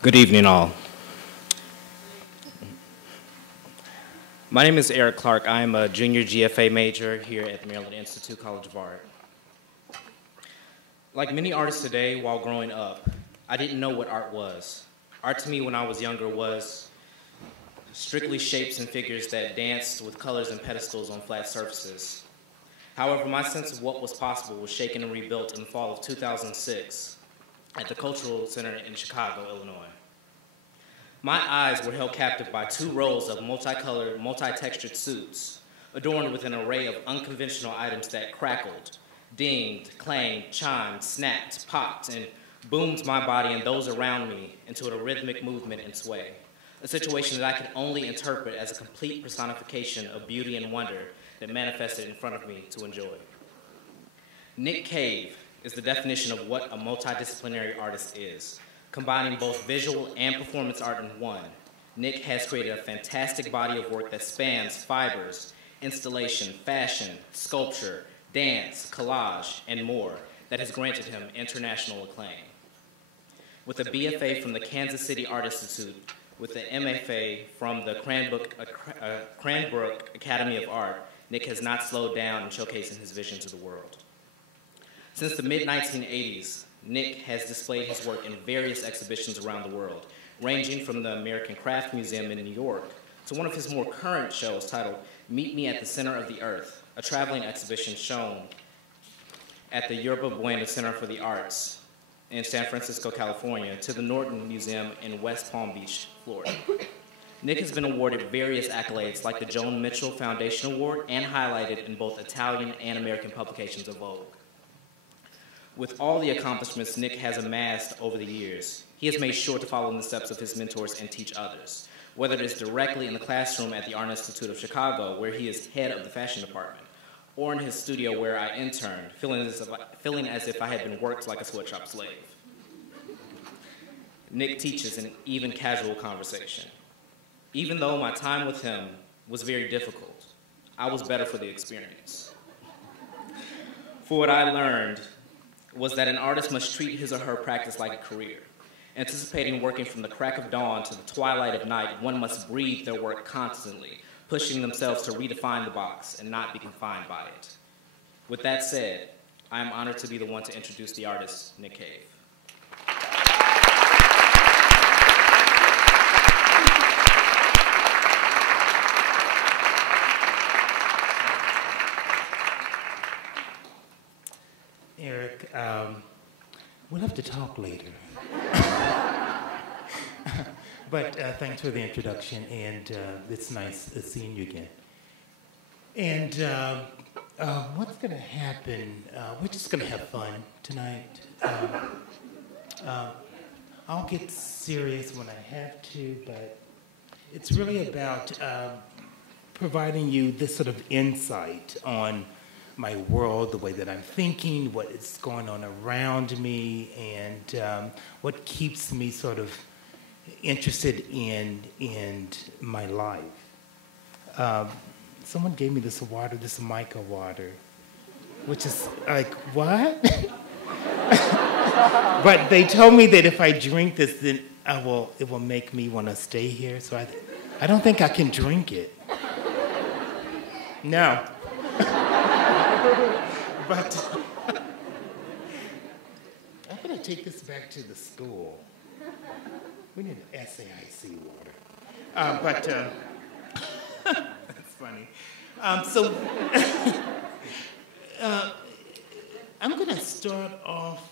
Good evening, all. My name is Eric Clark. I am a junior GFA major here at the Maryland Institute College of Art. Like many artists today, while growing up, I didn't know what art was. Art to me when I was younger was strictly shapes and figures that danced with colors and pedestals on flat surfaces. However, my sense of what was possible was shaken and rebuilt in the fall of 2006 at the Cultural Center in Chicago, Illinois. My eyes were held captive by 2 rows of multicolored, multi-textured suits, adorned with an array of unconventional items that crackled, dinged, clanged, chimed, snapped, popped, and boomed my body and those around me into a rhythmic movement and sway, a situation that I could only interpret as a complete personification of beauty and wonder that manifested in front of me to enjoy. Nick Cave is the definition of what a multidisciplinary artist is. Combining both visual and performance art in one, Nick has created a fantastic body of work that spans fibers, installation, fashion, sculpture, dance, collage, and more that has granted him international acclaim. With a BFA from the Kansas City Art Institute, with the MFA from the Cranbrook Academy of Art, Nick has not slowed down in showcasing his vision to the world. Since the mid-1980s, Nick has displayed his work in various exhibitions around the world, ranging from the American Craft Museum in New York to one of his more current shows titled Meet Me at the Center of the Earth, a traveling exhibition shown at the Yerba Buena Center for the Arts in San Francisco, California, to the Norton Museum in West Palm Beach, Florida. Nick has been awarded various accolades like the Joan Mitchell Foundation Award and highlighted in both Italian and American publications of Vogue. With all the accomplishments Nick has amassed over the years, he has made sure to follow in the steps of his mentors and teach others, whether it is directly in the classroom at the Art Institute of Chicago, where he is head of the fashion department, or in his studio where I interned, feeling as if I had been worked like a sweatshop slave. Nick teaches in even casual conversation. Even though my time with him was very difficult, I was better for the experience. For what I learned was that an artist must treat his or her practice like a career. Anticipating working from the crack of dawn to the twilight of night, one must breathe their work constantly, pushing themselves to redefine the box and not be confined by it. With that said, I am honored to be the one to introduce the artist, Nick Cave. Eric, we'll have to talk later. But thanks for the introduction, and it's nice seeing you again. And what's going to happen, we're just going to have fun tonight. I'll get serious when I have to, but it's really about providing you this sort of insight on my world, the way that I'm thinking, what is going on around me, and what keeps me sort of interested in my life. Someone gave me this water, this mica water, which is like, what? But they told me that if I drink this, then it will make me want to stay here. So I don't think I can drink it. No. But I'm going to take this back to the school. We need SAIC water. That's funny. I'm going to start off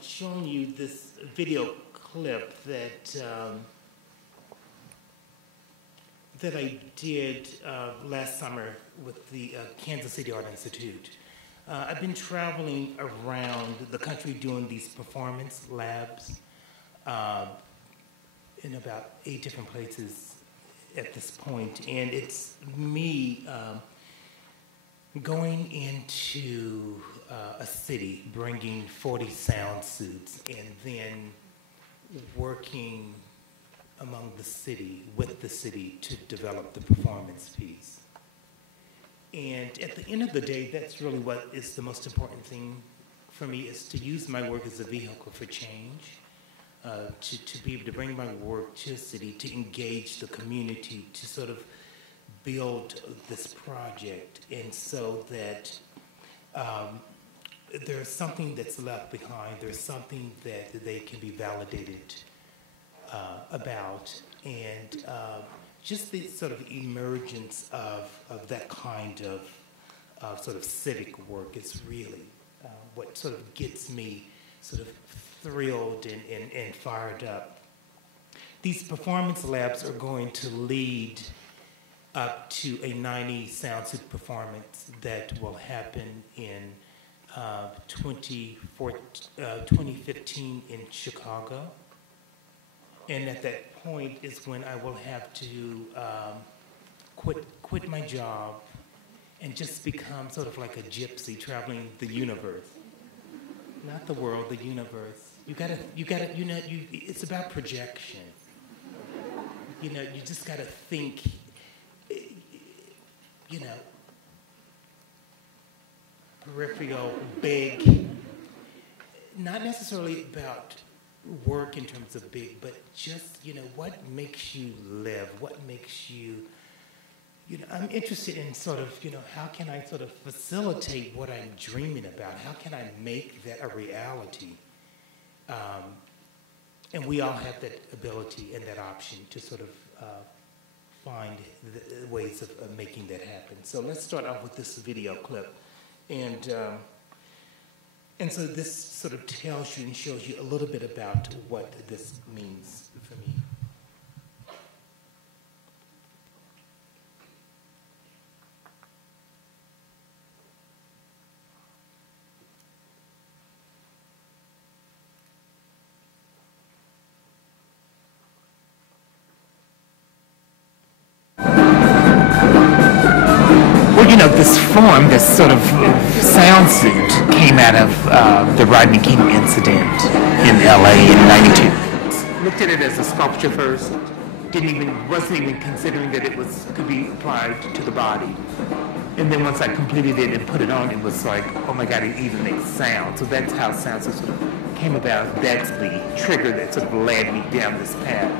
showing you this video clip that I did last summer with the Kansas City Art Institute. I've been traveling around the country doing these performance labs in about 8 different places at this point, and it's me going into a city, bringing 40 sound suits, and then working among the city, with the city, to develop the performance piece. And at the end of the day, that's really what is the most important thing for me, is to use my work as a vehicle for change, to be able to bring my work to a city, to engage the community, to sort of build this project, and so that there's something that's left behind, there's something that they can be validated about, and just the sort of emergence of that kind of sort of civic work is really what sort of gets me sort of thrilled and fired up. These performance labs are going to lead up to a 90 soundsuit performance that will happen in 2015 in Chicago. And at that point is when I will have to quit my job and just become sort of like a gypsy traveling the universe. Not the world, the universe. You gotta, it's about projection. You just gotta think, peripheral, big, not necessarily about work in terms of big, but just, what makes you live? What makes you, I'm interested in sort of, how can I sort of facilitate what I'm dreaming about? How can I make that a reality? And we all have that ability and that option to sort of find the ways of making that happen. So let's start off with this video clip. And so this sort of tells you and shows you a little bit about what this means for me. This form, this sort of sound suit, came out of the Rodney King incident in LA in '92. Looked at it as a sculpture first. Wasn't even considering that it could be applied to the body. And then once I completed it and put it on, it was like, oh my God, it even makes sound. So that's how sound suit sort of came about. That's the trigger that sort of led me down this path.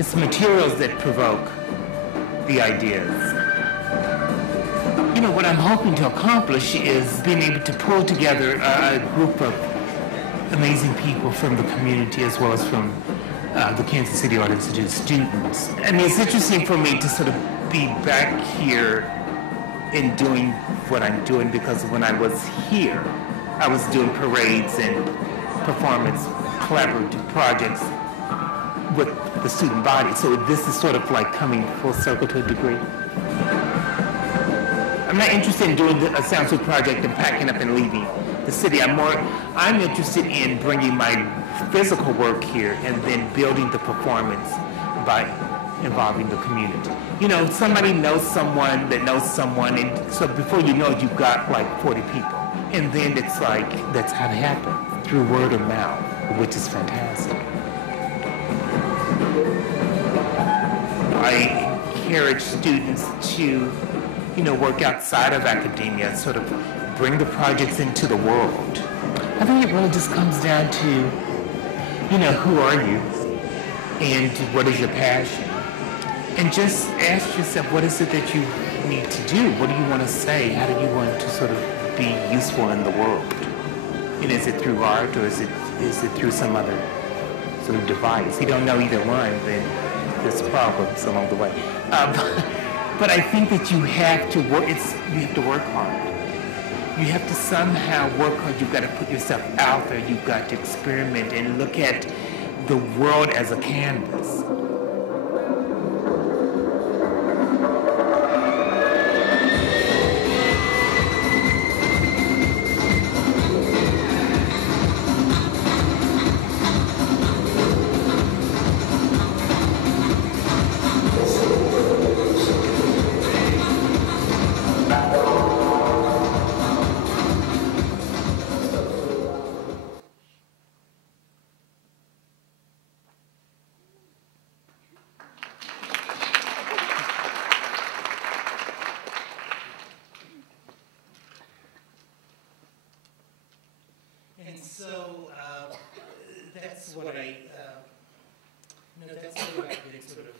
It's materials that provoke the ideas. What I'm hoping to accomplish is being able to pull together a group of amazing people from the community as well as from the Kansas City Art Institute students. I mean, it's interesting for me to sort of be back here and doing what I'm doing, because when I was here, I was doing parades and performance collaborative projects with the student body. So this is sort of like coming full circle to a degree. I'm not interested in doing a sound suit project and packing up and leaving the city. I'm interested in bringing my physical work here and then building the performance by involving the community. Somebody knows someone that knows someone, and so before you know it, you've got like 40 people. And then it's like, that's how it happens, through word of mouth, which is fantastic. I encourage students to work outside of academia, sort of bring the projects into the world. I think it really just comes down to, who are you and what is your passion? And just ask yourself, what is it that you need to do? What do you want to say? How do you want to sort of be useful in the world? And is it through art, or is it through some other sort of device? You don't know either one, then there's problems along the way. But I think that you have to work. You have to work hard. You have to somehow work hard. You've got to put yourself out there. You've got to experiment and look at the world as a canvas. And so that's what I You know, that's what I've been sort of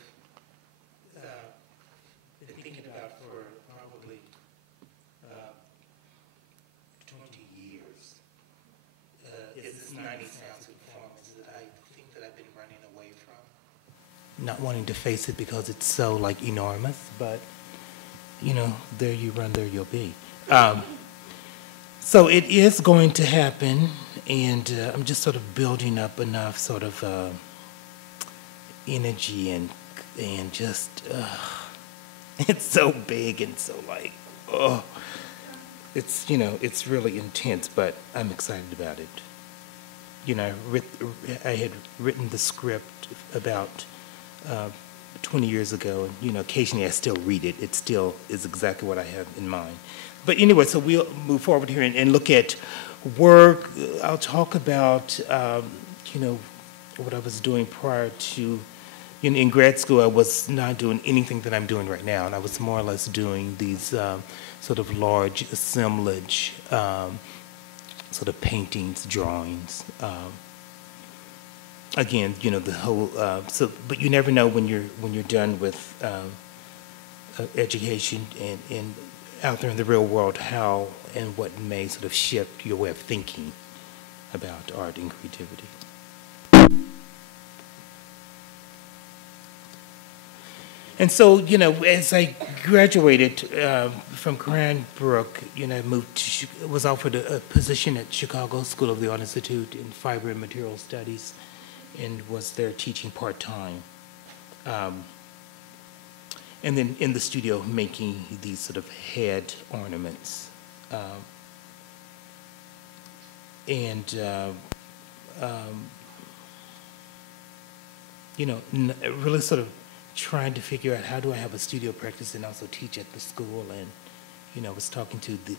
been thinking about for probably 20 years. Is this 90 Sounds performance that I think that I've been running away from. Not wanting to face it because it's so like enormous, but you know, there you run, there you'll be. So it is going to happen, and I'm just sort of building up enough sort of energy and just it's so big and so like it's, you know, it's really intense, but I'm excited about it. You know, I had written the script about 20 years ago, and you know, occasionally I still read it. It still is exactly what I have in mind. But anyway, so we'll move forward here and look at work. I'll talk about, you know, what I was doing prior to, you know, in grad school. I was not doing anything that I'm doing right now, and I was more or less doing these sort of large assemblage, sort of paintings, drawings. Again, you know, the whole. But you never know when you're done with education and out there in the real world, how and what may sort of shift your way of thinking about art and creativity. And so, you know, as I graduated from Cranbrook, you know, I was offered a position at Chicago School of the Art Institute in Fiber and Material Studies, and was there teaching part-time. And then in the studio making these sort of head ornaments. You know, really sort of trying to figure out how do I have a studio practice and also teach at the school. And, you know, I was talking to the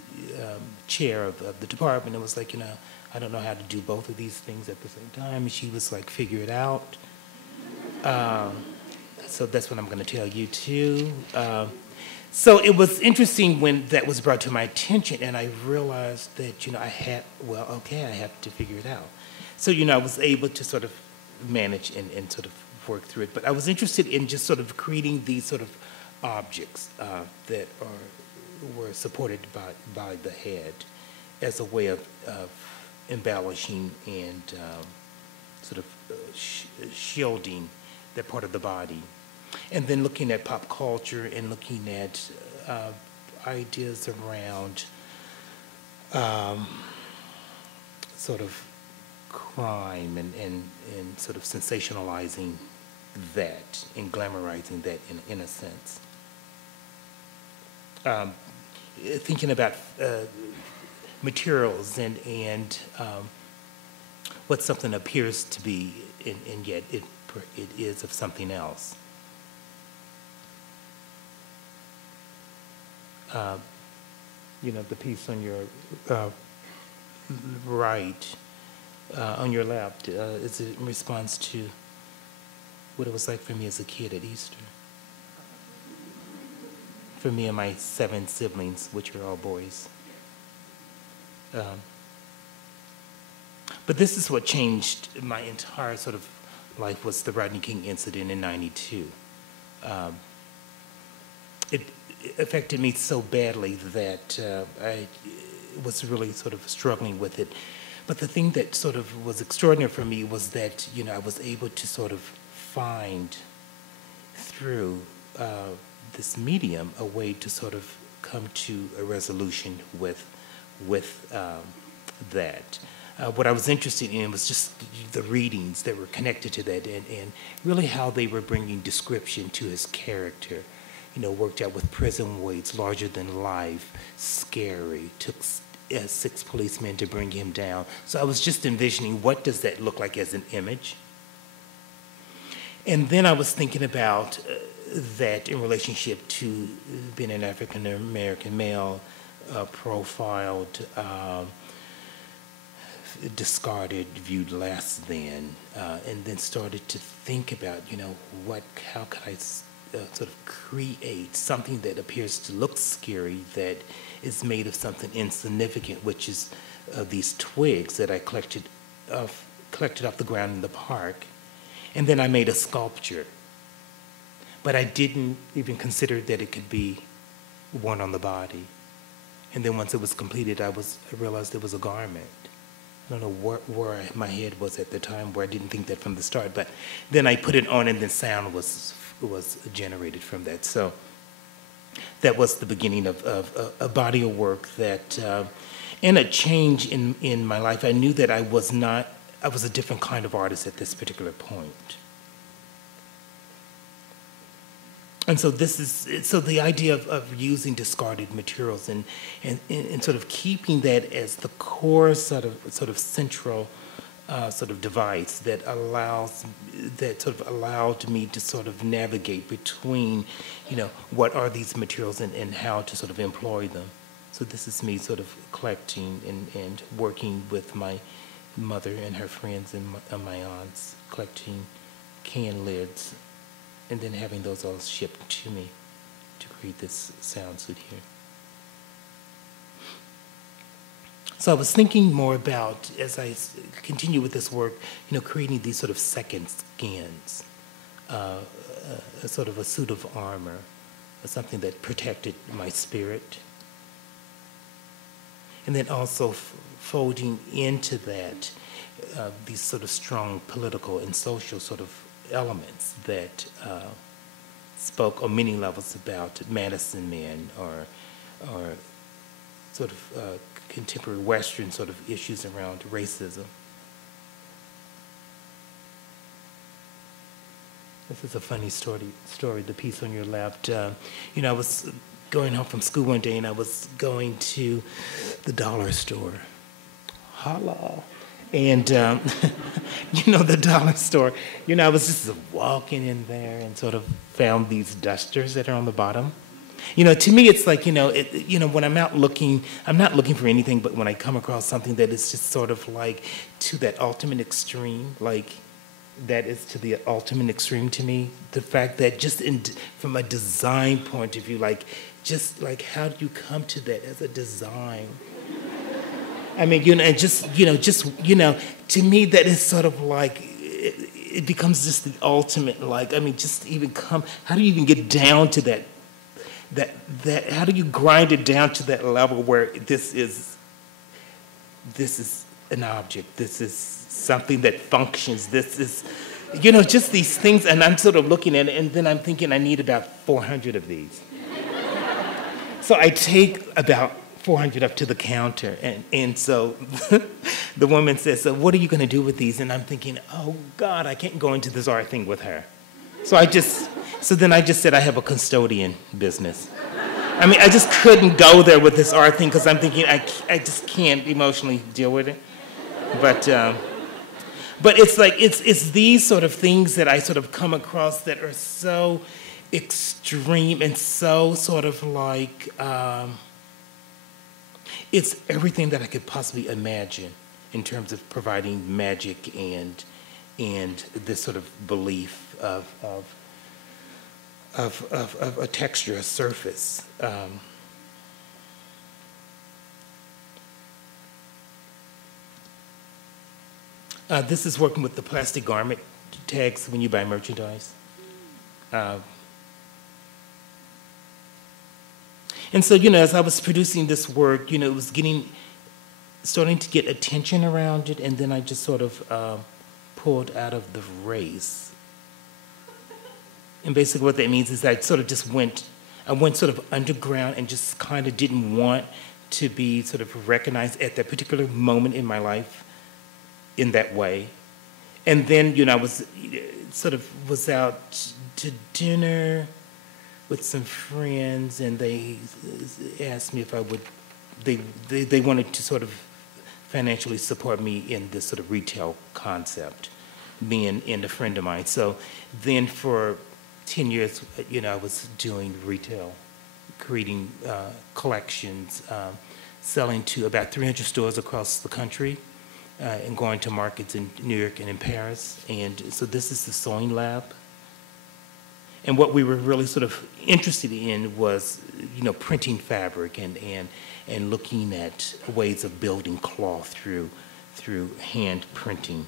chair of the department, and was like, you know, I don't know how to do both of these things at the same time. And she was like, figure it out. So that's what I'm going to tell you too. So it was interesting when that was brought to my attention, and I realized that, you know, I have to figure it out. So, you know, I was able to sort of manage and sort of work through it. But I was interested in just sort of creating these sort of objects that were supported by the head as a way of embellishing and sort of shielding that part of the body. And then looking at pop culture and looking at ideas around sort of crime and sort of sensationalizing that and glamorizing that in a sense. Thinking about materials and what something appears to be and yet it is of something else. You know, the piece on your right, on your left, is in response to what it was like for me as a kid at Easter. For me and my 7 siblings, which are all boys. But this is what changed my entire sort of life, was the Rodney King incident in '92. It affected me so badly that I was really sort of struggling with it. But the thing that sort of was extraordinary for me was that, you know, I was able to sort of find through this medium a way to sort of come to a resolution with that. What I was interested in was just the readings that were connected to that, and really how they were bringing description to his character. You know, worked out with prison weights, larger than life, scary, took 6 policemen to bring him down. So I was just envisioning, what does that look like as an image? And then I was thinking about that in relationship to being an African-American male, profiled, discarded, viewed less than, and then started to think about, you know, how could I sort of create something that appears to look scary, that is made of something insignificant, which is these twigs that I collected off the ground in the park, And then I made a sculpture. But I didn't even consider that it could be worn on the body. And then once it was completed, I realized it was a garment. I don't know where my head was at the time, where I didn't think that from the start. But then I put it on, and then sound was generated from that. So that was the beginning of a body of work that, and a change in my life. I knew that I was a different kind of artist at this particular point. And so the idea of using discarded materials and sort of keeping that as the core sort of central sort of device that allowed me to sort of navigate between, what are these materials and how to sort of employ them. So this is me sort of collecting and working with my mother and her friends and my aunts, collecting can lids, and then having those all shipped to me to create this sound suit here. So I was thinking more about, as I continue with this work, creating these sort of second skins, a sort of a suit of armor, something that protected my spirit. And then also folding into that these sort of strong political and social sort of elements that spoke on many levels about Madison men or sort of contemporary Western sort of issues around racism. This is a funny story, the piece on your left. I was going home from school one day and I was going to the dollar store. Holla. And, the dollar store, I was just walking in there and sort of found these dusters that are on the bottom. To me, it's like, when I'm out looking, I'm not looking for anything, but when I come across something that is just sort of like to that ultimate extreme, like that is to the ultimate extreme to me, the fact that just from a design point of view, just how do you come to that as a design? I mean, and to me, that is sort of like, it becomes just the ultimate, how do you even get down to that, how do you grind it down to that level where this is an object, this is something that functions, this is, just these things, and I'm sort of looking at it, and then I'm thinking I need about 400 of these. So I take about 400 up to the counter, and so the woman says, so what are you going to do with these? And I'm thinking, oh God, I can't go into this art thing with her. So then I just said I have a custodian business. I mean, I just couldn't go there with this art thing because I'm thinking I just can't emotionally deal with it. But it's like, it's these sort of things that I sort of come across that are so extreme and so sort of like, it's everything that I could possibly imagine in terms of providing magic and this sort of belief of a texture, a surface. This is working with the plastic garment tags when you buy merchandise. And so, as I was producing this work, it was starting to get attention around it, and then I just sort of pulled out of the race. And basically what that means is I sort of just went sort of underground and just kind of didn't want to be sort of recognized at that particular moment in my life in that way. And then, I was out to dinner with some friends, and they asked me if I would, they wanted to sort of financially support me in this sort of retail concept, me and a friend of mine. So then for 10 years, I was doing retail, creating collections, selling to about 300 stores across the country, and going to markets in New York and in Paris. And so this is the sewing lab. And what we were really sort of interested in was, printing fabric and looking at ways of building cloth through hand printing.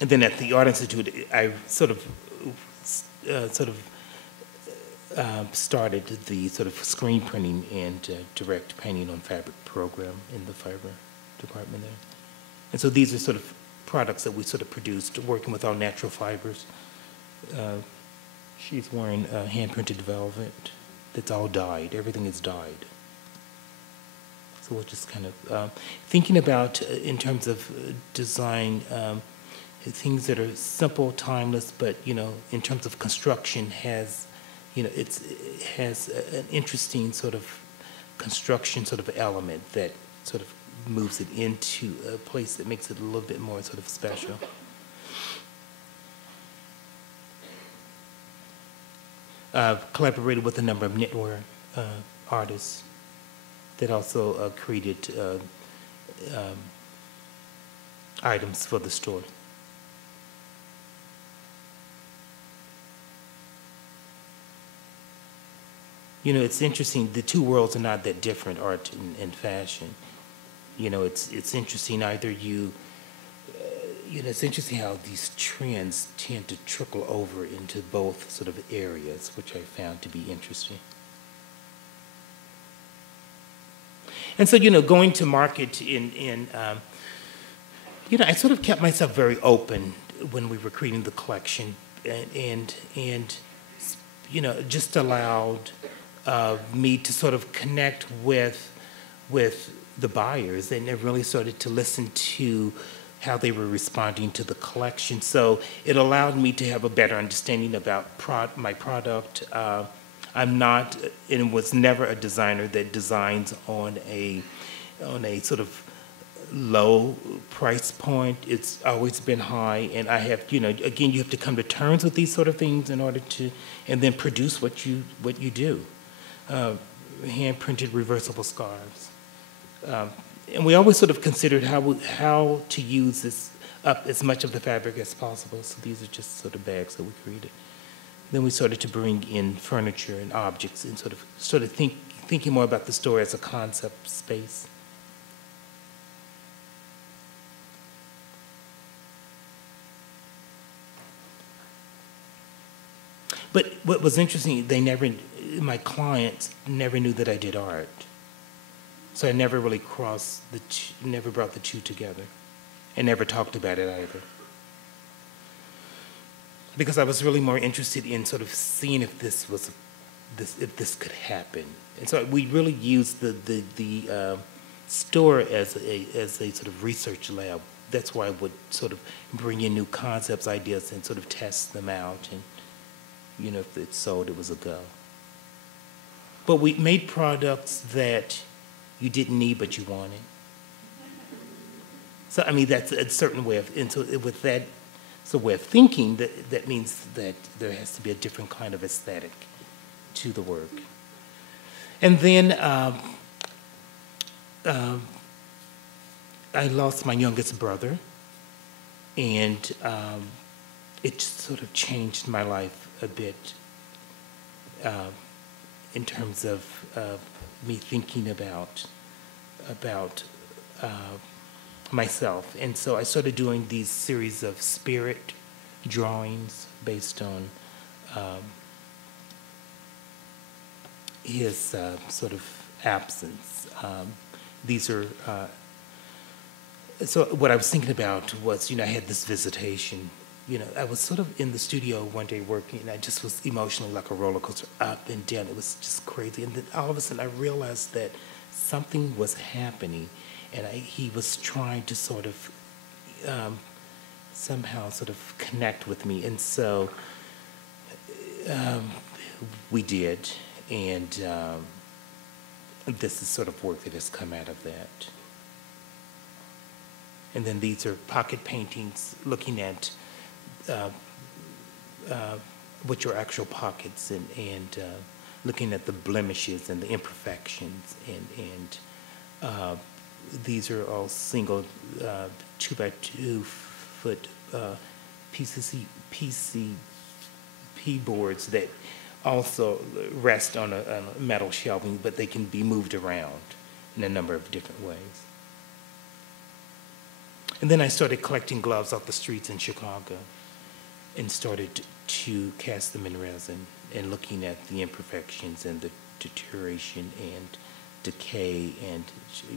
And then at the Art Institute, I sort of started the sort of screen printing and direct painting on fabric program in the fiber department there. And so these are sort of products that we sort of produced working with our natural fibers. She's wearing hand-printed velvet that's all dyed. Everything is dyed. So we're just kind of thinking about, in terms of design, things that are simple, timeless, but, you know, in terms of construction has, you know, it has an interesting sort of construction sort of element that sort of moves it into a place that makes it a little bit more sort of special. I've collaborated with a number of knitwear artists that also created items for the store. You know, it's interesting, the two worlds are not that different, art and fashion. You know, it's interesting, either you know, it's interesting how these trends tend to trickle over into both sort of areas, which I found to be interesting. And so, you know, going to market you know, I sort of kept myself very open when we were creating the collection, and you know, just allowed me to sort of connect with the buyers, and I really started to listen to how they were responding to the collection. So it allowed me to have a better understanding about my product. I'm not, and was never a designer that designs on a sort of low price point. It's always been high, and I have, you know, again, you have to come to terms with these sort of things in order to, and then produce what you do. Hand-printed reversible scarves. And we always sort of considered how to use this up as much of the fabric as possible. So these are just sort of bags that we created. Then we started to bring in furniture and objects and sort of thinking more about the store as a concept space. But what was interesting, my clients never knew that I did art. So I never really never brought the two together, and never talked about it either. Because I was really more interested in sort of seeing if this could happen. And so we really used the store as a sort of research lab. That's why I would sort of bring in new concepts, ideas, and sort of test them out. And, you know, if it sold, it was a go. But we made products that you didn't need, but you wanted. So, I mean, that's a certain way of, and so with that, it's a way of thinking, that means that there has to be a different kind of aesthetic to the work. And then I lost my youngest brother, and it just sort of changed my life a bit in terms of me thinking about myself. And so I started doing these series of spirit drawings based on his sort of absence. These are, so what I was thinking about was, you know, I had this visitation. You know, I was sort of in the studio one day working, and I just was emotionally like a roller coaster, up and down. It was just crazy. And then all of a sudden I realized that something was happening, and he was trying to sort of somehow sort of connect with me. And so we did, and this is sort of work that has come out of that. And then these are pocket paintings looking at with your actual pockets, and looking at the blemishes and the imperfections, and these are all single 2x2 foot PCP boards that also rest on a metal shelving, but they can be moved around in a number of different ways. And then I started collecting gloves off the streets in Chicago and started to cast them in resin and looking at the imperfections and the deterioration and decay and,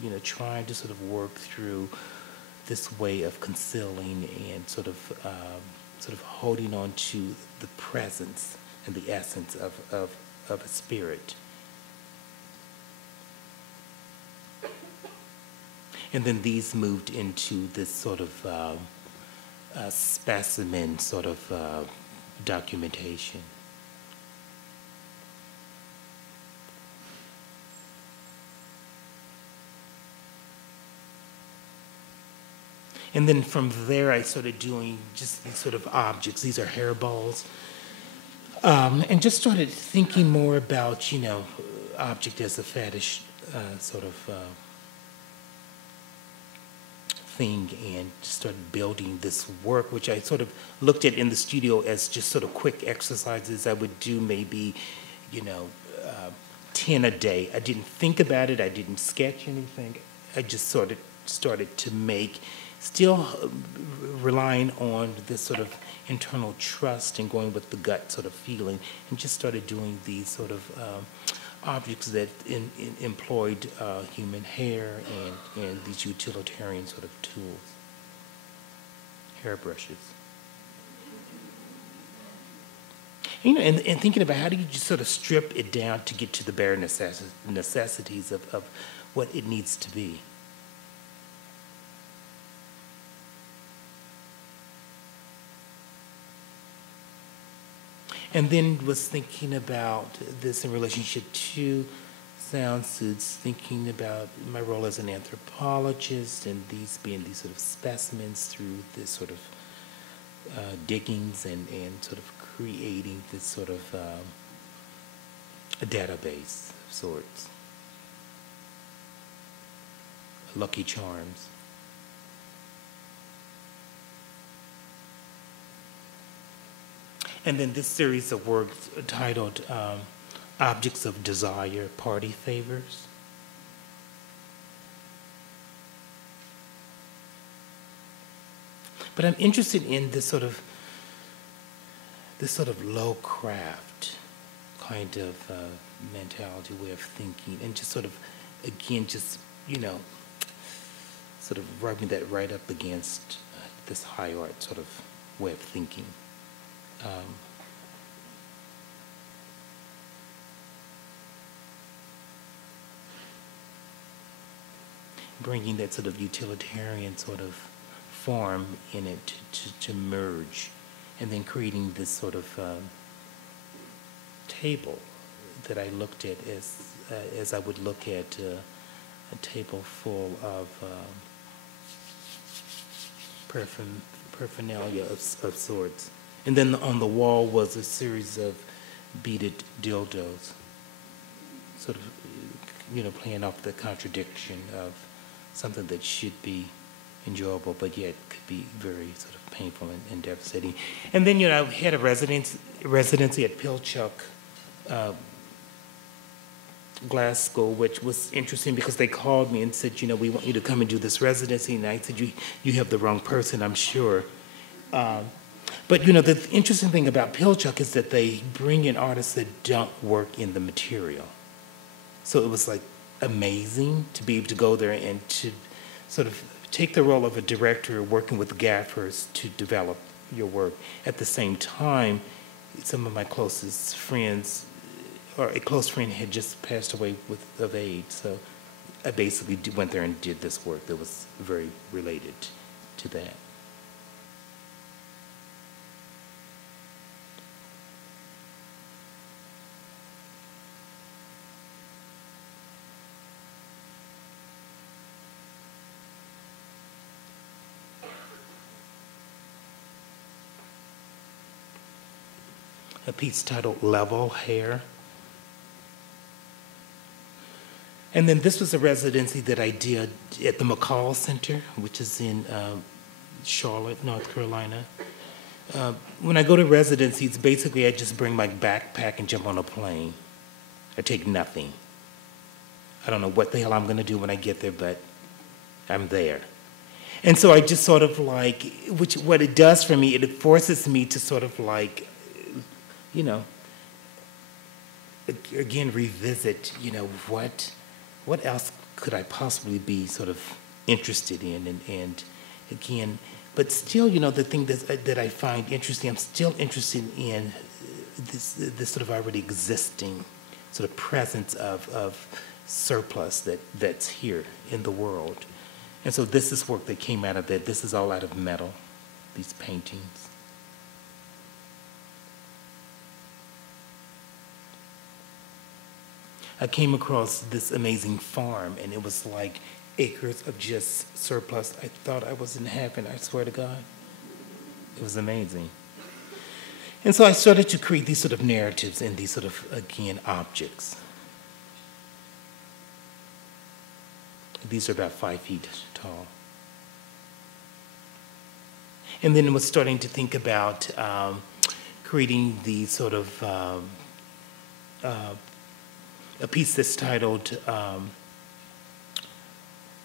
you know, trying to sort of work through this way of concealing and sort of holding on to the presence and the essence of a spirit. And then these moved into this sort of specimen sort of documentation. And then from there, I started doing just these sort of objects. These are hairballs. And just started thinking more about, you know, object as a fetish sort of thing, and started building this work, which I sort of looked at in the studio as just sort of quick exercises. I would do maybe, you know, 10 a day. I didn't think about it. I didn't sketch anything. I just sort of started to make, still relying on this sort of internal trust and going with the gut sort of feeling, and just started doing these sort of objects that employed human hair and these utilitarian sort of tools, hairbrushes. You know, and thinking about how do you just sort of strip it down to get to the bare necessities of what it needs to be. And then was thinking about this in relationship to sound suits, thinking about my role as an anthropologist and these being these sort of specimens through this sort of diggings and sort of creating this sort of a database of sorts. Lucky Charms. And then this series of works titled Objects of Desire, Party Favors. But I'm interested in this sort of low craft kind of mentality, way of thinking, and just sort of, again, just, you know, sort of rubbing that right up against this high art sort of way of thinking. Bringing that sort of utilitarian sort of form in it to merge, and then creating this sort of table that I looked at as I would look at a table full of paraphernalia of sorts. And then on the wall was a series of beaded dildos, sort of, you know, playing off the contradiction of something that should be enjoyable, but yet could be very sort of painful and devastating. And then, you know, I had a residency at Pilchuck Glass School, which was interesting because they called me and said, you know, we want you to come and do this residency. And I said, you have the wrong person, I'm sure. But, you know, the interesting thing about Pilchuck is that they bring in artists that don't work in the material. So it was like amazing to be able to go there and to sort of take the role of a director working with gaffers to develop your work. At the same time, some of my closest friends, or a close friend had just passed away of AIDS. So I basically went there and did this work that was very related to that. A piece titled Level Hair. And then this was a residency that I did at the McCall Center, which is in Charlotte, North Carolina. When I go to residencies, basically I just bring my backpack and jump on a plane. I take nothing. I don't know what the hell I'm gonna do when I get there, but I'm there. And so I just sort of like, which what it does for me, it forces me to sort of like, you know, again revisit, you know, what else could I possibly be sort of interested in, and again, but still, you know, the thing that I find interesting, I'm still interested in this sort of already existing sort of presence of surplus that's here in the world. And so this is work that came out of that. This is all out of metal, these paintings. I came across this amazing farm, and it was like acres of just surplus. I thought I was in heaven, I swear to God. It was amazing. And so I started to create these sort of narratives and these sort of, again, objects. These are about 5 feet tall. And then I was starting to think about creating the sort of a piece that's titled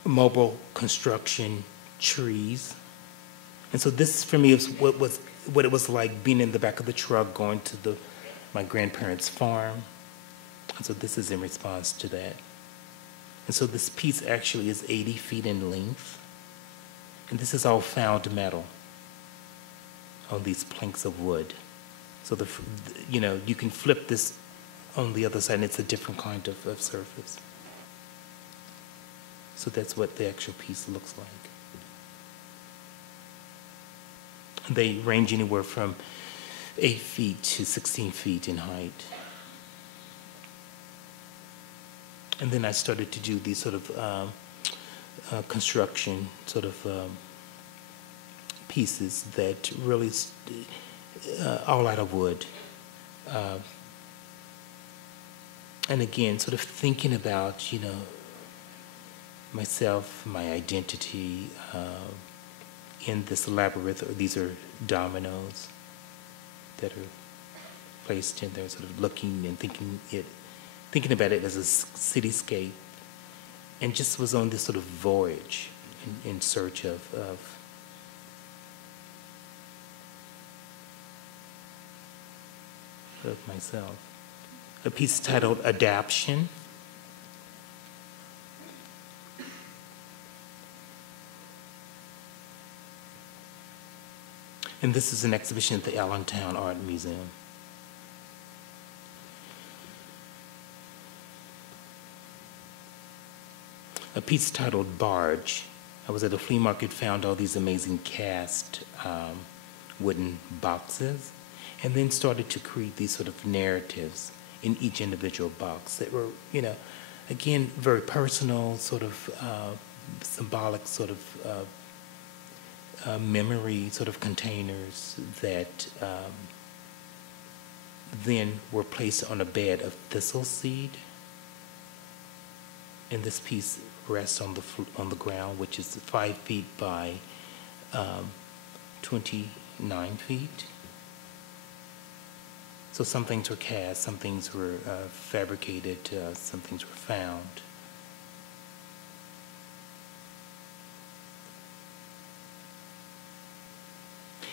Mobile Construction Trees. And so this for me is what it was like being in the back of the truck going to my grandparents' farm. And so this is in response to that. And so this piece actually is 80 feet in length. And this is all found metal on these planks of wood. So you know, you can flip this on the other side, and it's a different kind of surface. So that's what the actual piece looks like. They range anywhere from 8 feet to 16 feet in height. And then I started to do these sort of construction sort of pieces that really all out of wood. And again, sort of thinking about, you know, myself, my identity in this labyrinth. These are dominoes that are placed in there, sort of looking and thinking about it as a cityscape, and just was on this sort of voyage in search of myself. A piece titled Adaption. And this is an exhibition at the Allentown Art Museum. A piece titled Barge. I was at a flea market, found all these amazing cast wooden boxes, and then started to create these sort of narratives in each individual box that were, you know, again, very personal, sort of symbolic sort of memory sort of containers that then were placed on a bed of thistle seed. And this piece rests on the ground, which is 5 feet by 29 feet. So some things were cast, some things were fabricated, some things were found.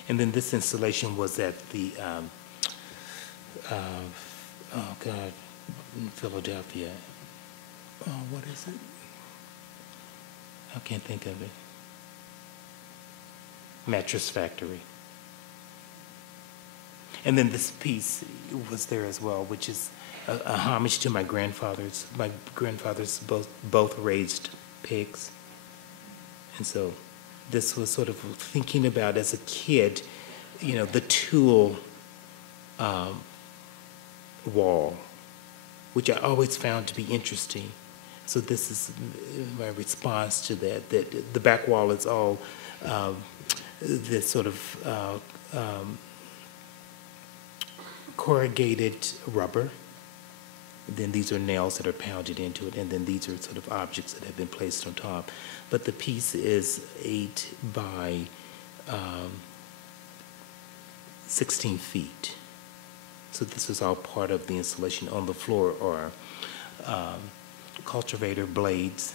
And then this installation was at the, in Philadelphia. Oh, what is it? I can't think of it. Mattress Factory. And then this piece was there as well, which is a homage to my grandfathers. My grandfathers both raised pigs. And so this was sort of thinking about, as a kid, you know, the tool wall, which I always found to be interesting. So this is my response to that the back wall is all this sort of corrugated rubber. Then these are nails that are pounded into it, and then these are sort of objects that have been placed on top. But the piece is 8 by 16 feet. So this is all part of the installation. On the floor are cultivator blades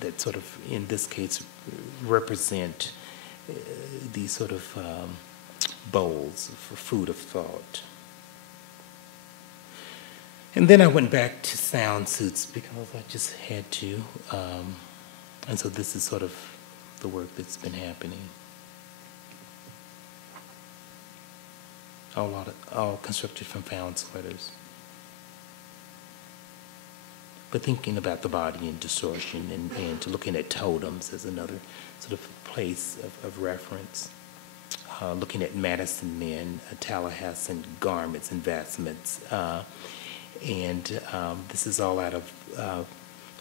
that sort of, in this case, represent these sort of bowls for food of thought. And then I went back to sound suits because I just had to. And so this is sort of the work that's been happening. All constructed from found sweaters. But thinking about the body and distortion and looking at totems as another sort of place of reference. Looking at Madison men, Tallahassee garments and vestments. And this is all out of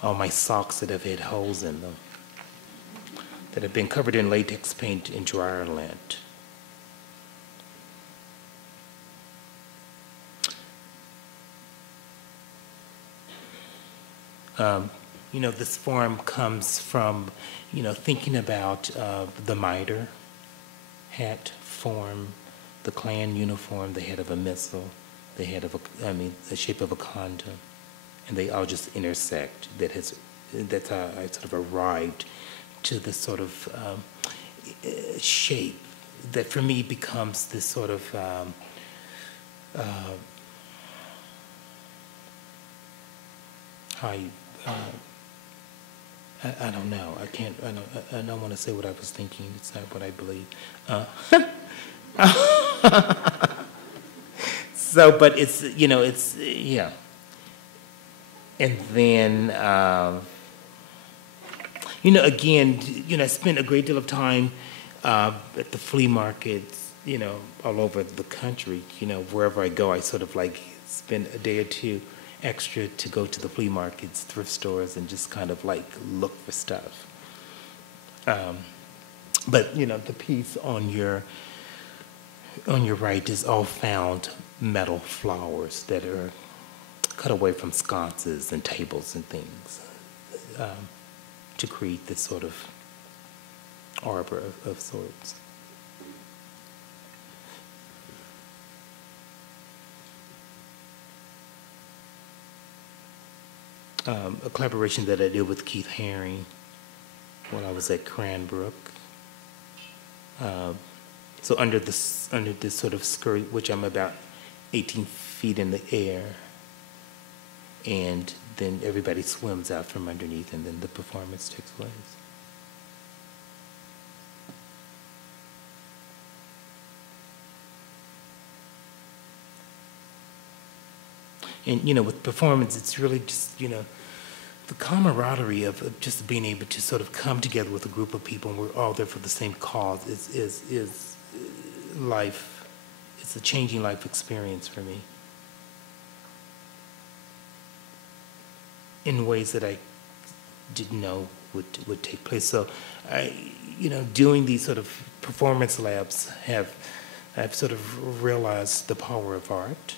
all my socks that have had holes in them, that have been covered in latex paint and dryer lint. This form comes from, thinking about the mitre hat form, the Klan uniform, the head of a missile, the shape of a condom, and they all just intersect. That's how I sort of arrived to this sort of shape that for me becomes this sort of I don't know. I don't want to say what I was thinking. It's not what I believe. So, but it's, yeah. And then, again, I spent a great deal of time at the flea markets, all over the country. Wherever I go, I sort of like spend a day or two extra to go to the flea markets, thrift stores, and just kind of like look for stuff. But the piece on your right is all found metal flowers that are cut away from sconces and tables and things to create this sort of arbor of sorts. A collaboration that I did with Keith Haring when I was at Cranbrook. So under this sort of skirt, which I'm about 18 feet in the air, and then everybody swims out from underneath, and then the performance takes place. And with performance, it's really just the camaraderie of just being able to sort of come together with a group of people, and we're all there for the same cause. Is life. It's a changing life experience for me in ways that I didn't know would take place. So, doing these sort of performance labs I've sort of realized the power of art.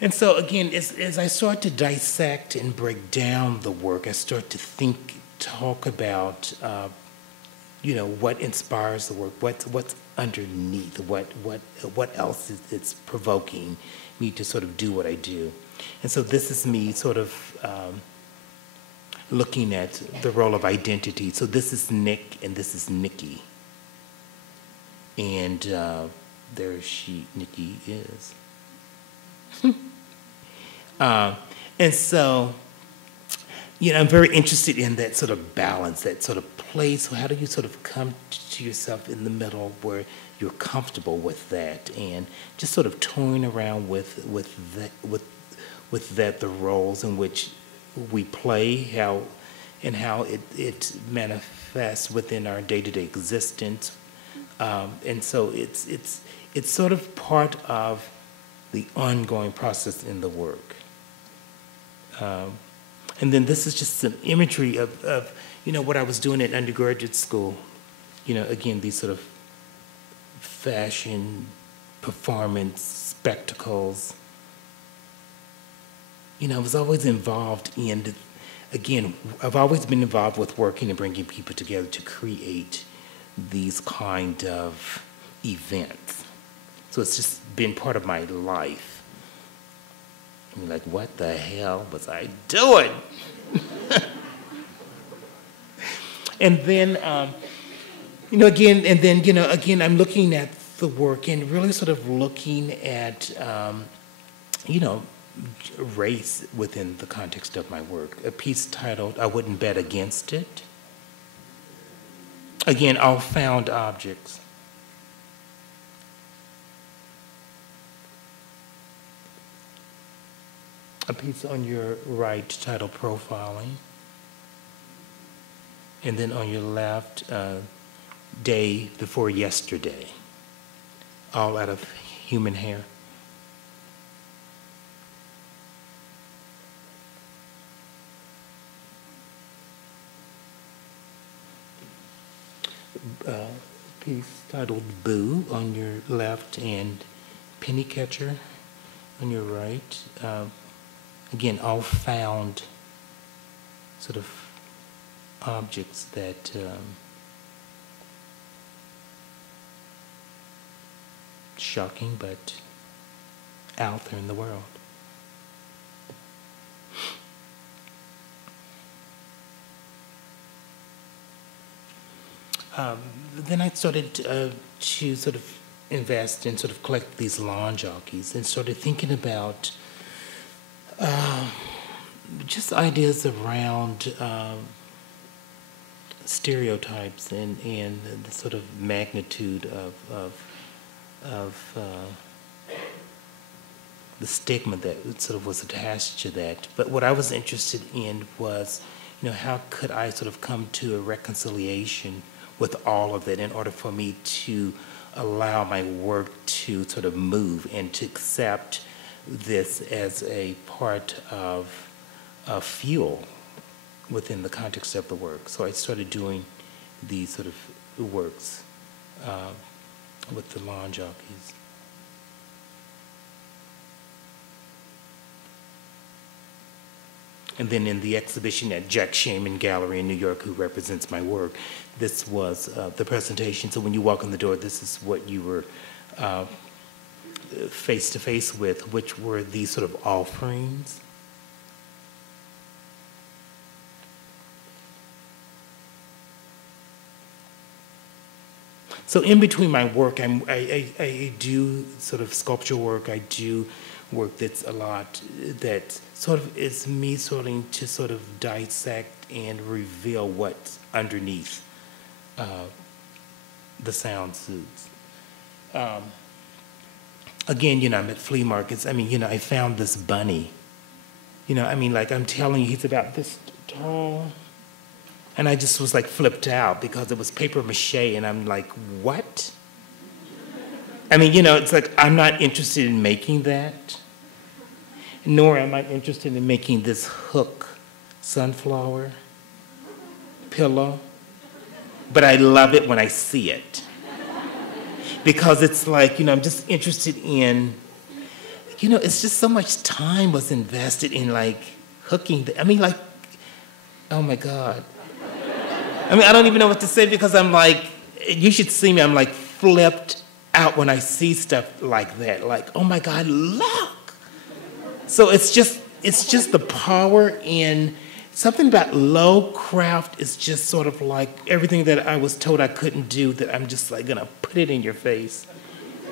And so again, as I start to dissect and break down the work, I start to talk about, what inspires the work, what's underneath, what else it's provoking me to sort of do what I do. And so this is me sort of looking at the role of identity. So this is Nick and this is Nikki. And there Nikki is. And so, I'm very interested in that sort of balance, that sort of place. So how do you sort of come to yourself in the middle where you're comfortable with that, and just sort of toying around with that, the roles in which we play, how it manifests within our day-to-day existence, and so it's sort of part of the ongoing process in the work. And then this is just some imagery of what I was doing at undergraduate school. Again, these sort of fashion, performance, spectacles. I was always involved in, again, I've always been involved with working and bringing people together to create these kind of events. So it's just been part of my life. I mean, like, what the hell was I doing? And then, again, I'm looking at the work and really sort of looking at, race within the context of my work. A piece titled, I Wouldn't Bet Against It. Again, all found objects. A piece on your right titled Profiling. And then on your left, Day Before Yesterday. All out of human hair. Piece titled Boo on your left and Penny Catcher on your right. Again, all found sort of objects that shocking but out there in the world. Then I started to sort of invest and sort of collect these lawn jockeys and started thinking about just ideas around stereotypes and the sort of magnitude of the stigma that sort of was attached to that. But what I was interested in was, how could I sort of come to a reconciliation with all of it in order for me to allow my work to sort of move and to accept this as a part of fuel within the context of the work. So I started doing these sort of works with the lawn jockeys. And then in the exhibition at Jack Shaman Gallery in New York, who represents my work, this was the presentation. So when you walk in the door, this is what you were face to face with, which were these sort of offerings. So in between my work, I do sort of sculpture work. I do work that's a lot, that sort of is me starting to sort of dissect and reveal what's underneath the sound suits. Again, I'm at flea markets. I mean, I found this bunny. I'm telling you, he's about this tall. And I just was like flipped out because it was paper mache, and I'm like, what? I mean, it's like I'm not interested in making that, nor am I interested in making this hook sunflower pillow, but I love it when I see it. Because it's like, I'm just interested in, it's just so much time was invested in like hooking, oh my God. I don't even know what to say because I'm like, you should see me, I'm like flipped out when I see stuff like that. Like, oh my God, look. So it's just the power in something about low craft is just sort of like everything that I was told I couldn't do, that I'm just like gonna put it in your face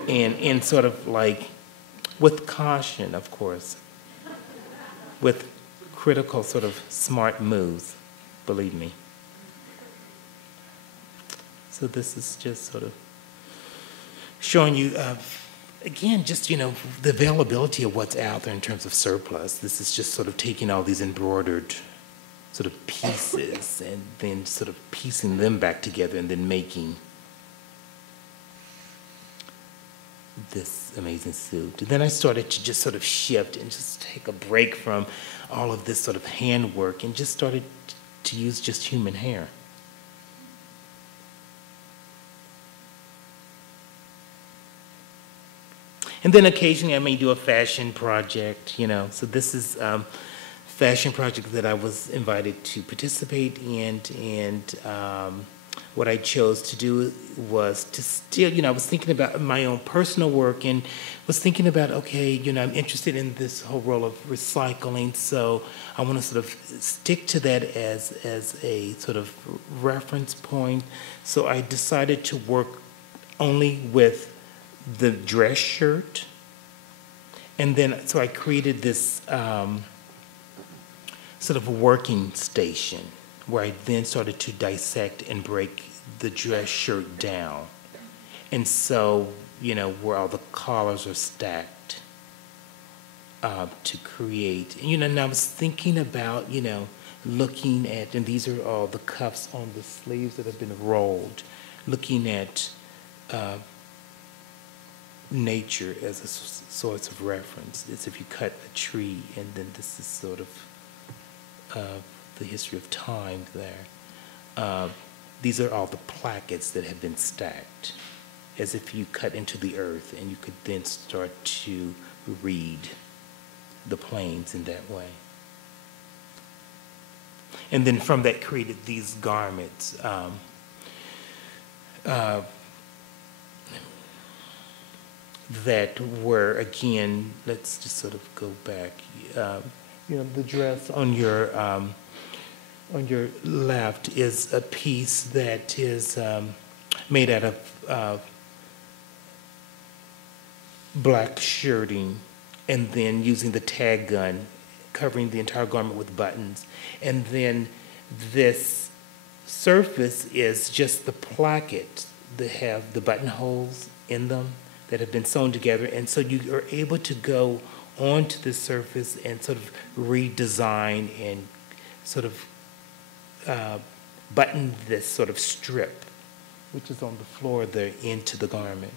and sort of like with caution, of course, with critical sort of smart moves, believe me. So this is just sort of showing you, again, just, the availability of what's out there in terms of surplus. This is just sort of taking all these embroidered sort of pieces and then sort of piecing them back together and then making this amazing suit. And then I started to just sort of shift and just take a break from all of this sort of handwork and just started to use just human hair. And then occasionally I may do a fashion project, So this is a fashion project that I was invited to participate in, and what I chose to do was to still, I was thinking about my own personal work and was thinking about, okay, I'm interested in this whole role of recycling, so I want to sort of stick to that as a sort of reference point. So I decided to work only with the dress shirt. And then, so I created this sort of working station where I then started to dissect and break the dress shirt down. And so, where all the collars are stacked to create. And I was thinking about, looking at, and these are all the cuffs on the sleeves that have been rolled, looking at nature as a source of reference. It's if you cut a tree, and then this is sort of the history of time there. These are all the plackets that have been stacked, as if you cut into the earth, and you could then start to read the plains in that way. And then from that created these garments. That were, again, let's just sort of go back. The dress on your left is a piece that is made out of black shirting, and then using the tag gun, covering the entire garment with buttons. And then this surface is just the placket that have the buttonholes in them that have been sewn together. And so you are able to go onto the surface and sort of redesign and sort of button this sort of strip, which is on the floor there, into the garment.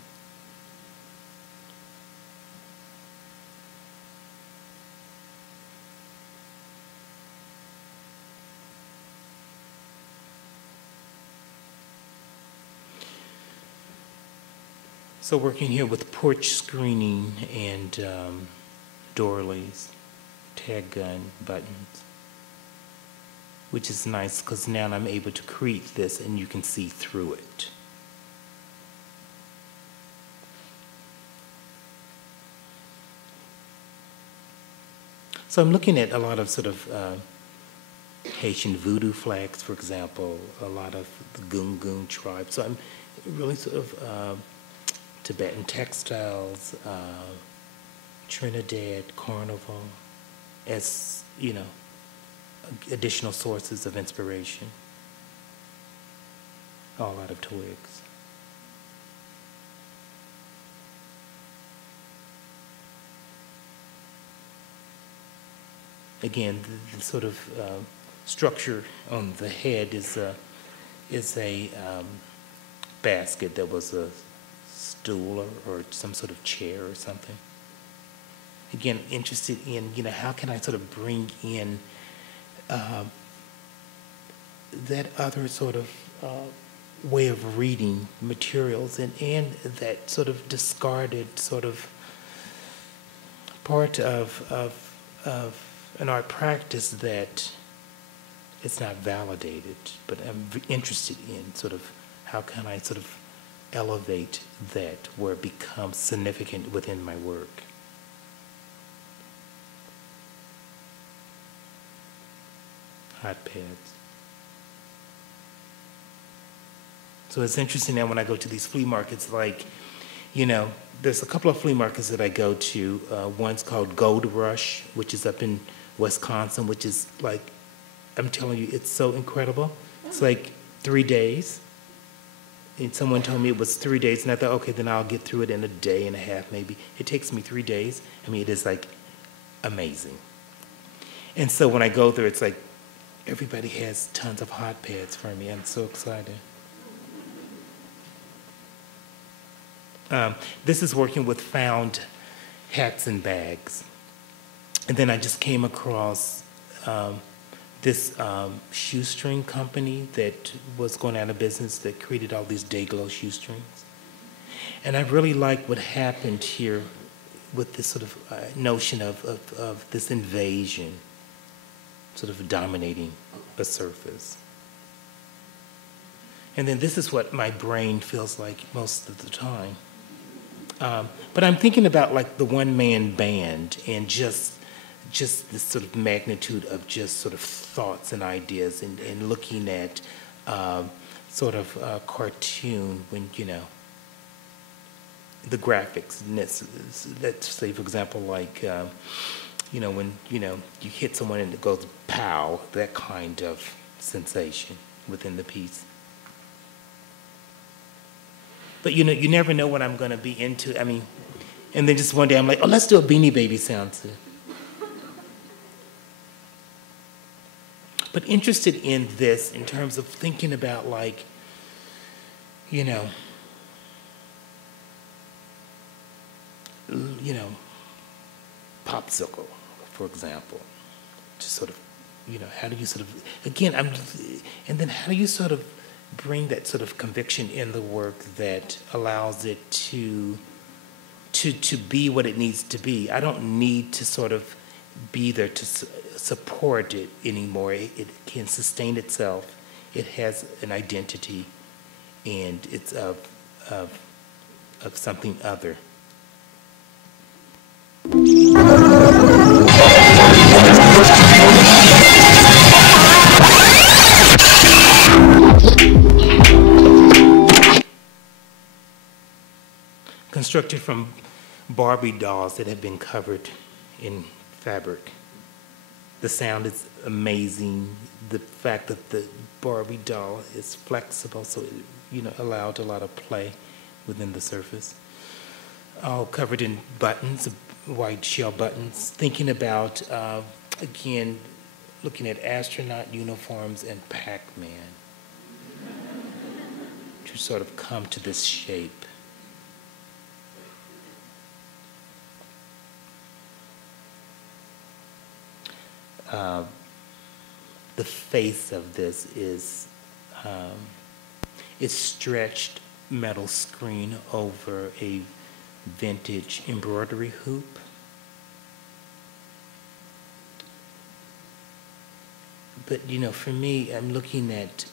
So working here with porch screening and doorways, tag gun, buttons, which is nice because now I'm able to create this and you can see through it. So I'm looking at a lot of sort of Haitian voodoo flags, for example, a lot of the Gungun tribe. So I'm really sort of Tibetan textiles, Trinidad carnival, as, additional sources of inspiration, all out of twigs. Again, the sort of structure on the head is a basket that was a stool or some sort of chair or something. Again, interested in, how can I sort of bring in that other sort of way of reading materials and that sort of discarded sort of part of an art practice that it's not validated, but I'm interested in sort of how can I sort of elevate that where it becomes significant within my work. Hot pads. So it's interesting now when I go to these flea markets, like, there's a couple of flea markets that I go to. One's called Gold Rush, which is up in Wisconsin, which is like, I'm telling you, it's so incredible. It's like 3 days. And someone told me it was 3 days, and I thought, okay, then I'll get through it in a day and a half, maybe. It takes me 3 days. I mean, it is like amazing. And so when I go there, it's like everybody has tons of hot pads for me. I'm so excited. This is working with found hats and bags. And then I just came across this shoestring company that was going out of business that created all these day-glow shoestrings. And I really like what happened here with this sort of notion of this invasion sort of dominating a surface. And then this is what my brain feels like most of the time. But I'm thinking about like the one-man band and just this sort of magnitude of just sort of thoughts and ideas and looking at sort of a cartoon when, you know, the graphics. Let's say, for example, like, you know, when, you know, you hit someone and it goes pow, that kind of sensation within the piece. But, you know, you never know what I'm going to be into. I mean, and then just one day I'm like, oh, let's do a Beanie Baby sound too. But interested in this in terms of thinking about, like, you know, popsicle, for example. Just sort of, you know, how do you sort of, again, and then how do you sort of bring that sort of conviction in the work that allows it to be what it needs to be? I don't need to sort of be there to support it anymore. It can sustain itself. It has an identity, and it's of something other. Constructed from Barbie dolls that have been covered in fabric. The sound is amazing. The fact that the Barbie doll is flexible, so it, you know, allowed a lot of play within the surface. All covered in buttons, white shell buttons. Thinking about, again, looking at astronaut uniforms and Pac-Man to sort of come to this shape. The face of this is stretched metal screen over a vintage embroidery hoop. But, you know, for me, I'm looking at,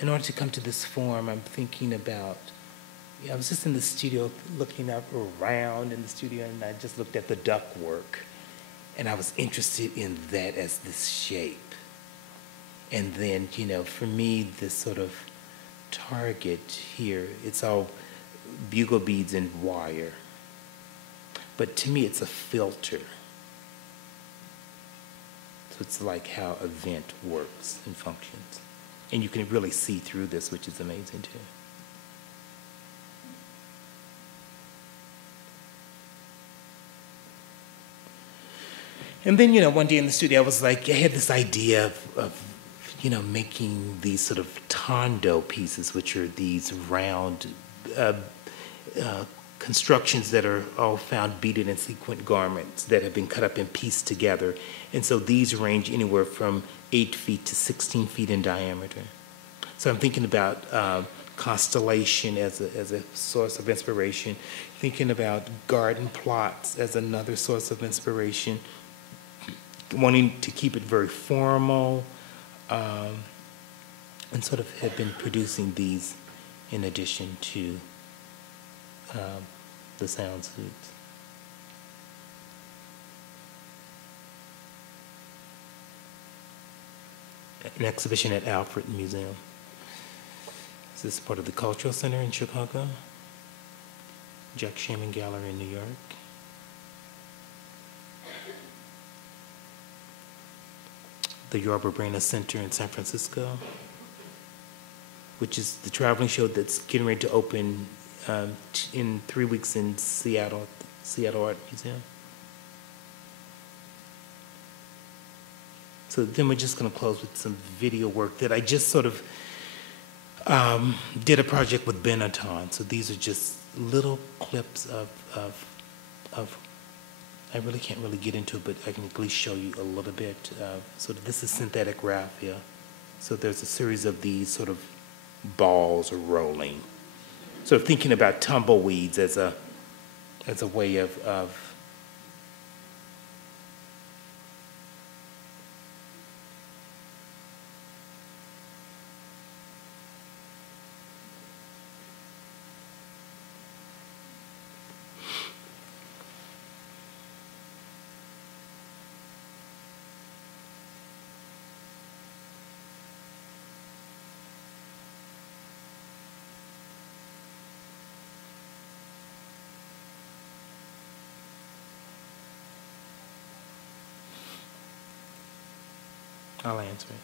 in order to come to this form, I'm thinking about, I was just in the studio looking up around in the studio, and I just looked at the ductwork. And I was interested in that as this shape. And then, you know, for me, this sort of target here, it's all bugle beads and wire. But to me, it's a filter. So it's like how a vent works and functions. And you can really see through this, which is amazing too. And then, you know, one day in the studio, I was like, I had this idea of you know, making these sort of tondo pieces, which are these round constructions that are all found beaded and sequined garments that have been cut up and pieced together. And so these range anywhere from 8 feet to 16 feet in diameter. So I'm thinking about constellation as a source of inspiration, thinking about garden plots as another source of inspiration, wanting to keep it very formal, and sort of have been producing these in addition to the sound suits. An exhibition at Alfred Museum. This is part of the Cultural Center in Chicago, Jack Shaman Gallery in New York. The Yorba Buena Center in San Francisco, which is the traveling show that's getting ready to open in 3 weeks in Seattle Art Museum. So then we're just going to close with some video work that I just sort of did a project with Benetton. So these are just little clips of I really can't really get into it, but I can at least show you a little bit. So this is synthetic raffia. So there's a series of these sort of balls rolling. So thinking about tumbleweeds as a way of I'll answer it.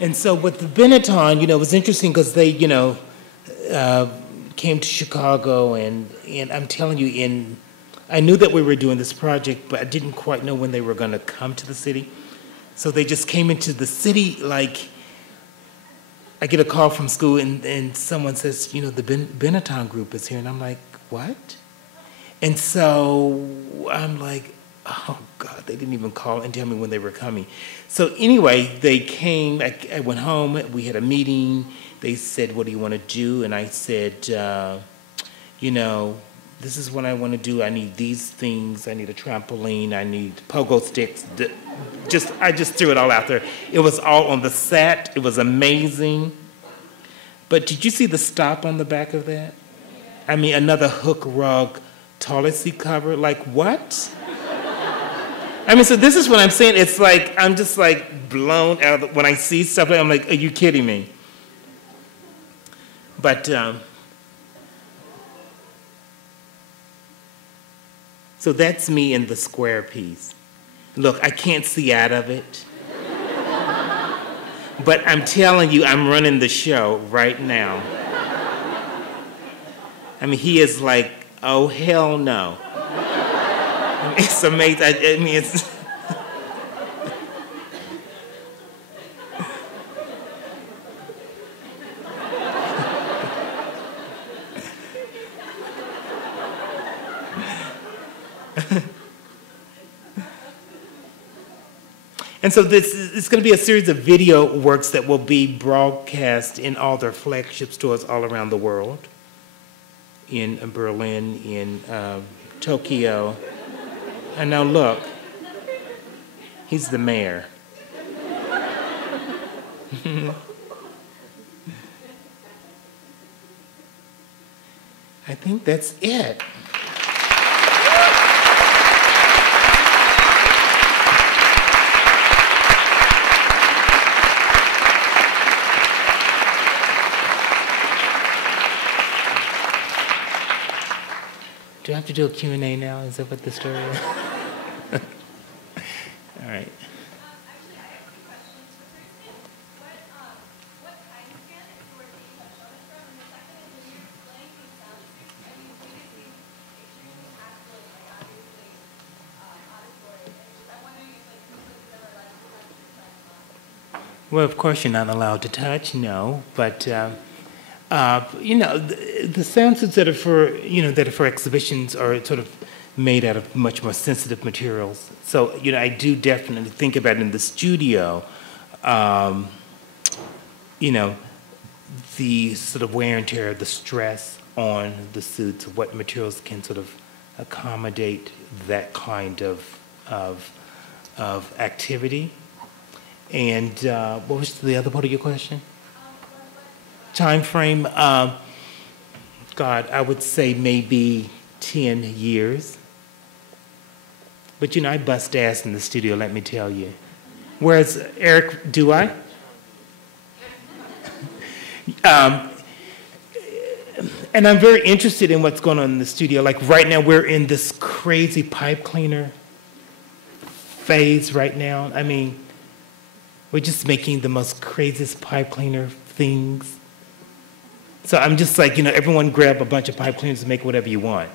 And so with the Benetton, it was interesting because they, came to Chicago, and I'm telling you, I knew that we were doing this project, but I didn't quite know when they were going to come to the city. So they just came into the city, like, I get a call from school, and someone says, the Benetton group is here, and I'm like, what? And so I'm like, oh, God, they didn't even call and tell me when they were coming. So anyway, they came, I went home, we had a meeting, they said, what do you want to do? And I said, this is what I want to do. I need these things. I need a trampoline. I need pogo sticks. I just threw it all out there. It was all on the set. It was amazing. But did you see the stop on the back of that? I mean, another hook rug toilet seat cover. Like, what? I mean, so this is what I'm saying. It's like, I'm just like blown out of when I see stuff, I'm like, are you kidding me? But, so that's me in the square piece. Look, I can't see out of it. But I'm telling you, I'm running the show right now. I mean, he is like, oh, hell no. I mean, it's amazing. I mean, it's... And so it's going to be a series of video works that will be broadcast in all their flagship stores all around the world, in Berlin, in Tokyo. And now look, he's the mayor. I think that's it. Do I have to do a Q&A now? Is that what the story is? All right. Actually, I have two questions. The first is, what time span is you were taking that shot from? And the second is, when you're playing these sound suits, I mean, do these seem extremely active, like obviously auditory? And I'm wondering if like some places ever allowed you to touch your touch. Well, of course you're not allowed to touch, no, but the sound suits that are for exhibitions are sort of made out of much more sensitive materials. So, I do definitely think about it in the studio, the sort of wear and tear, the stress on the suits, what materials can sort of accommodate that kind of activity. And what was the other part of your question? Time frame, God, I would say maybe 10 years. But I bust ass in the studio, let me tell you. Whereas, Eric, do I? And I'm very interested in what's going on in the studio. Like right now, we're in this crazy pipe cleaner phase right now. I mean, we're just making the most craziest pipe cleaner things. So I'm just like, everyone grab a bunch of pipe cleaners and make whatever you want.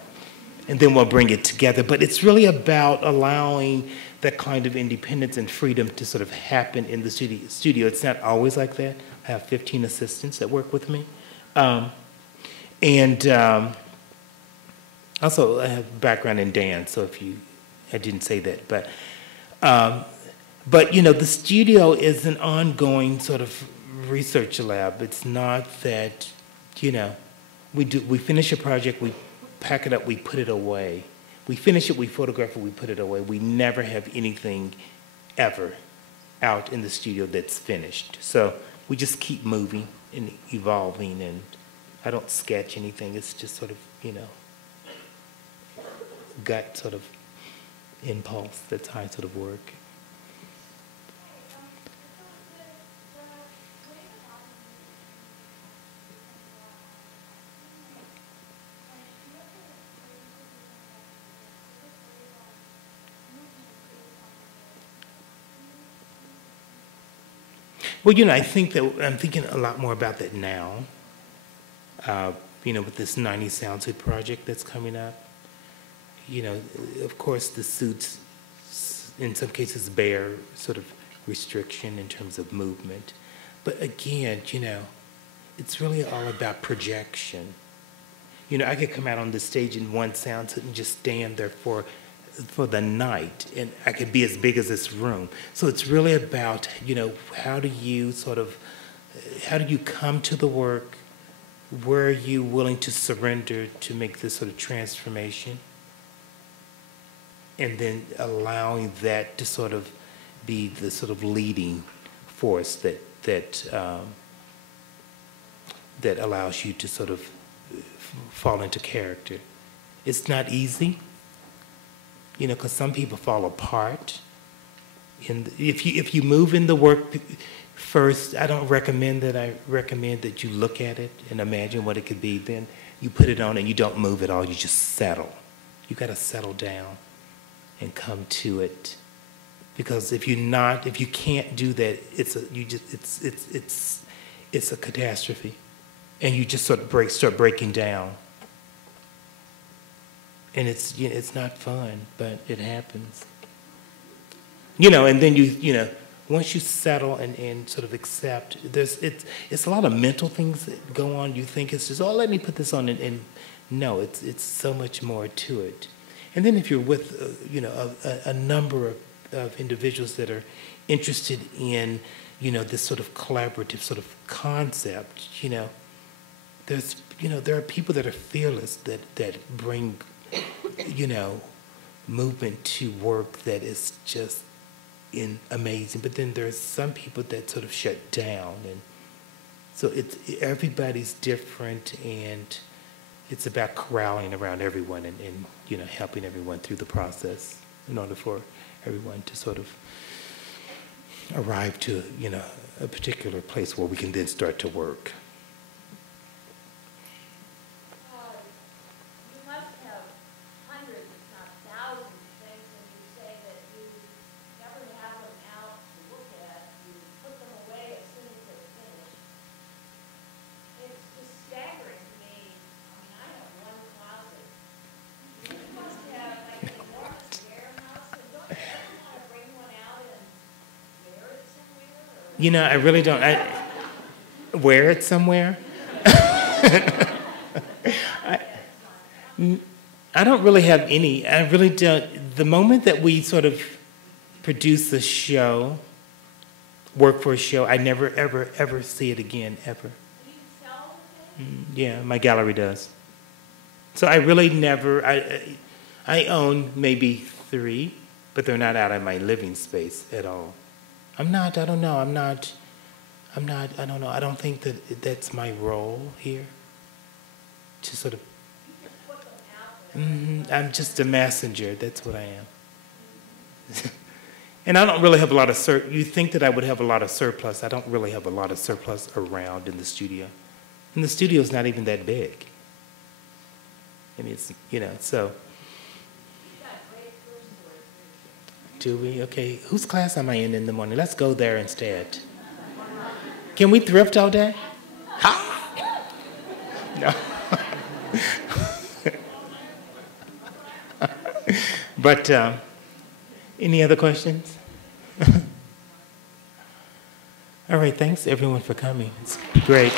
And then we'll bring it together. But it's really about allowing that kind of independence and freedom to sort of happen in the studio. It's not always like that. I have 15 assistants that work with me. Also I have background in dance, so I didn't say that. But the studio is an ongoing sort of research lab. It's not that, we finish a project, we pack it up, we put it away. We finish it, we photograph it, we put it away. We never have anything ever out in the studio that's finished. So we just keep moving and evolving, and I don't sketch anything. It's just sort of, gut sort of impulse. That's how I sort of work. Well, you know, I think that I'm thinking a lot more about that now. You know, with this 90 Sound Suit project that's coming up. You know, of course, the suits, in some cases, bear sort of restriction in terms of movement. But again, you know, it's really all about projection. You know, I could come out on the stage in one sound suit and just stand there for the night, and I could be as big as this room. So it's really about, you know, how do you come to the work? Where are you willing to surrender to make this sort of transformation? And then allowing that to sort of be the sort of leading force that allows you to sort of fall into character. It's not easy, you know, because some people fall apart. And if you move in the work first, I recommend that you look at it and imagine what it could be. Then you put it on and you don't move at all. You just settle. You got to settle down and come to it. Because if you can't do that, it's a catastrophe, and you just sort of start breaking down. And it's not fun, but it happens. You know, and then you know, once you settle and sort of accept, it's a lot of mental things that go on. You think it's just, oh, let me put this on, and no, it's so much more to it. And then if you're with, you know, a number of individuals that are interested in, you know, this sort of collaborative sort of concept, you know, there are people that are fearless that bring, you know, movement to work that is just amazing. But then there's some people that sort of shut down, and so everybody's different, and it's about corralling around everyone and you know, helping everyone through the process in order for everyone to sort of arrive to, you know, a particular place where we can then start to work. You must have hundreds, if not thousands, of things, and you say that you never have them out to look at. You put them away as soon as they're finished. It's just staggering to me. I mean, I have one closet. You must have like an enormous warehouse, and don't you ever want to bring one out and wear it somewhere? Or? You know, I really don't. Wear it somewhere? I don't really have any. I really don't. The moment that we sort of produce a show, work for a show, I never, ever, ever see it again, ever. Do you sell them? Yeah, my gallery does. So I really never, I own maybe 3, but they're not out of my living space at all. I don't know, I don't think that that's my role here, to sort of, I'm just a messenger, that's what I am. And I don't really have a lot of, you think that I would have a lot of surplus, I don't really have a lot of surplus around in the studio. And the studio's not even that big. I mean, it's, you know, so. Do we? Okay, whose class am I in the morning? Let's go there instead. Can we thrift all day? Ha! No. But any other questions? All right, thanks everyone for coming. It's great.